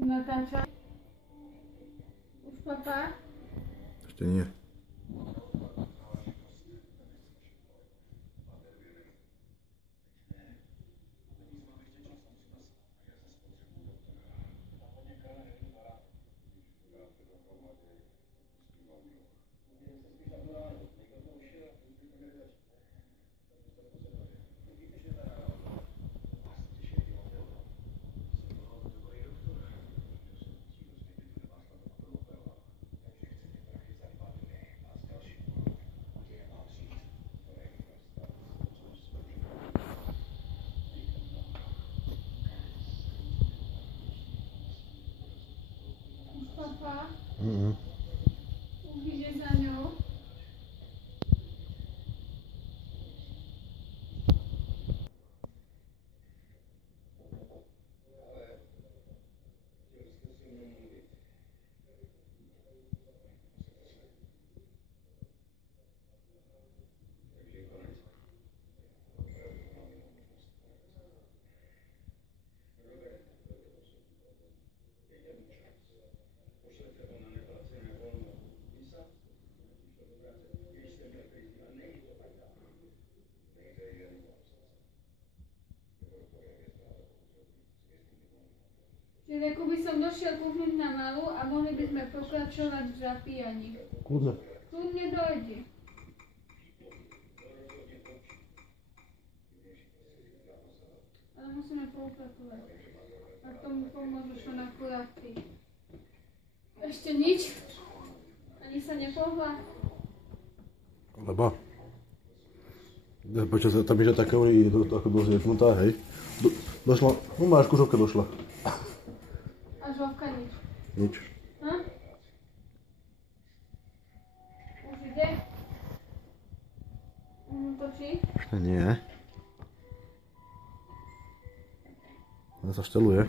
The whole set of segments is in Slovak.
Natáča. Už papá? Ešte nie. Papa? Mhm. Už ide za ňou? Čiže ako by som došiel kúknuť na malú a mohli by sme pokračovať v zapíjaní. Kľudne. Kľudne dojde. Ale musíme poupratovať. A tomu pomôžeš len akurát ty. Ešte nič? Ani sa nepohla? Lebo? Počas tam je také hovorí, je to ako dosť jefnutá, hej? Došla, no máš kužovka došla. A žovka nič? Nič. Ha? Už ide? Točí? Ešte nie. Ona sa šteluje.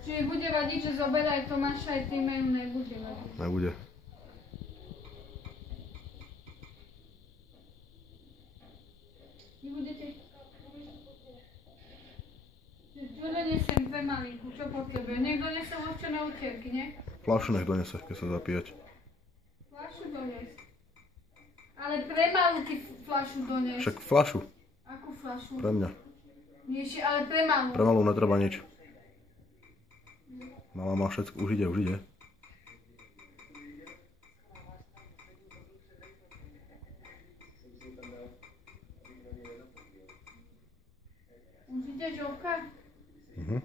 Čiže bude vadiť, že zoberaj Tomáša aj tým ju nebude vadiť? Nebude. Nebudete? Tu donesem dve malinku, čo potrebuje. Nech donesem ovčané utierky, nie? Fľašu nech donese, keď sa zapíjať. Fľašu dones. Ale pre malú ty fľašu dones. Však fľašu. Akú fľašu? Pre mňa. Nie, ale pre malú. Pre malú netreba nič. Malá má všetko, už ide, už ide. Už ide žovka? Mhm.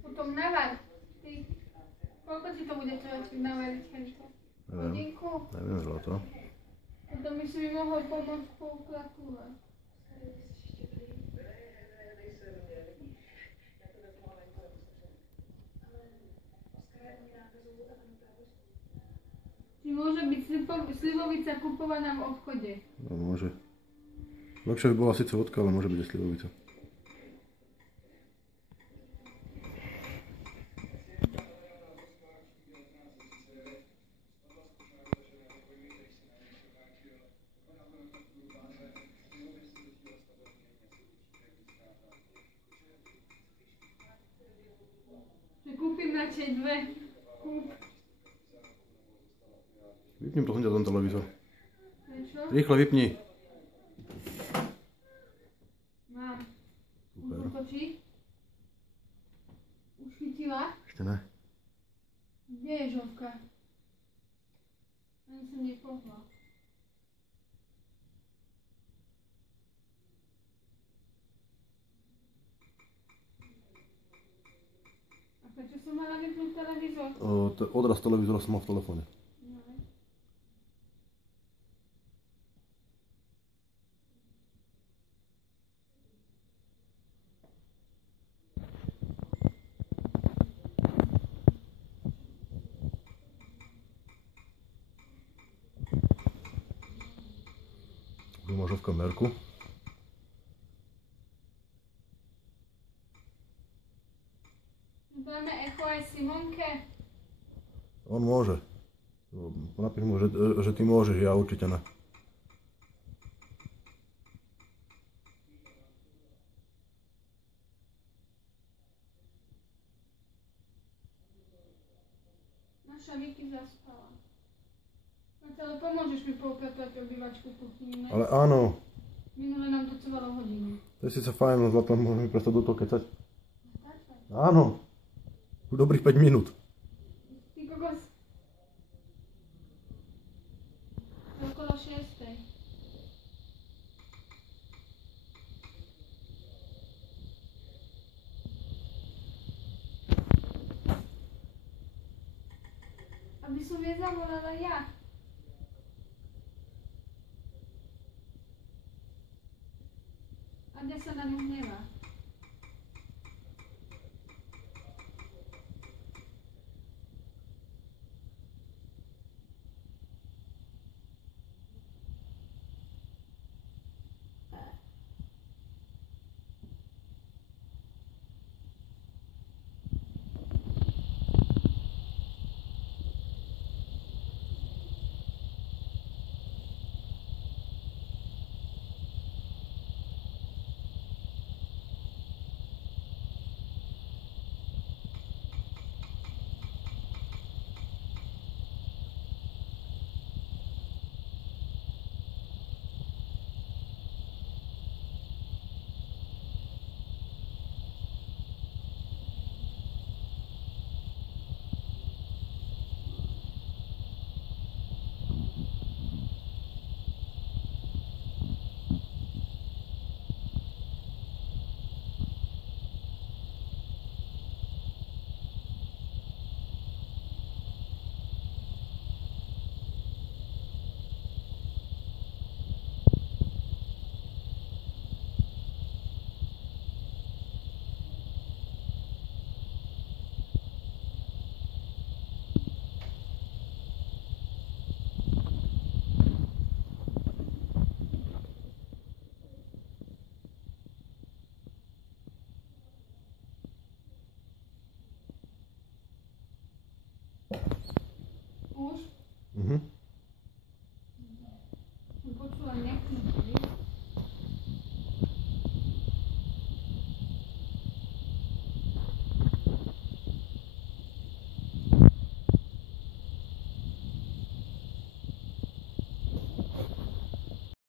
Potom navaď. Ty, koľko ti to bude trvať, keď navariť Henko? Hodinku? Neviem zlato. Potom by si mi mohol pomôcť poupratovať. Či môže byť slivovica kupovaná v obchode? No môže. Lepšie by bola síce vodka, ale môže byť aj slivovica. Že kúpim radšej dve. Vypni prosím ťa ten televízor. Prečo? Rýchle vypni. Mám. Super. Už točí? Už chytila? Ešte ne. Kde je žovka? Ani som nepohla. A prečo som mala vypnúť televízor? Odraz televízora som mal v telefóne. Tu má žovka merku. Dáme echo aj Simonke? On môže. Napíš mu, že ty môžeš, ja určite ne. Naša Vicky zaspala. Ale pomôžeš mi poupratať obývačku kuchyni, ne? Ale áno. Minule nám to trvalo hodinu. To je síce fajn, no zlato, môžeme prestať do toho kecať. Tak. Áno. Dobrých 5 minút. Ty kokos. Okolo 6. Aby som jej zavolala ja. A kde sa na ňu hnevá?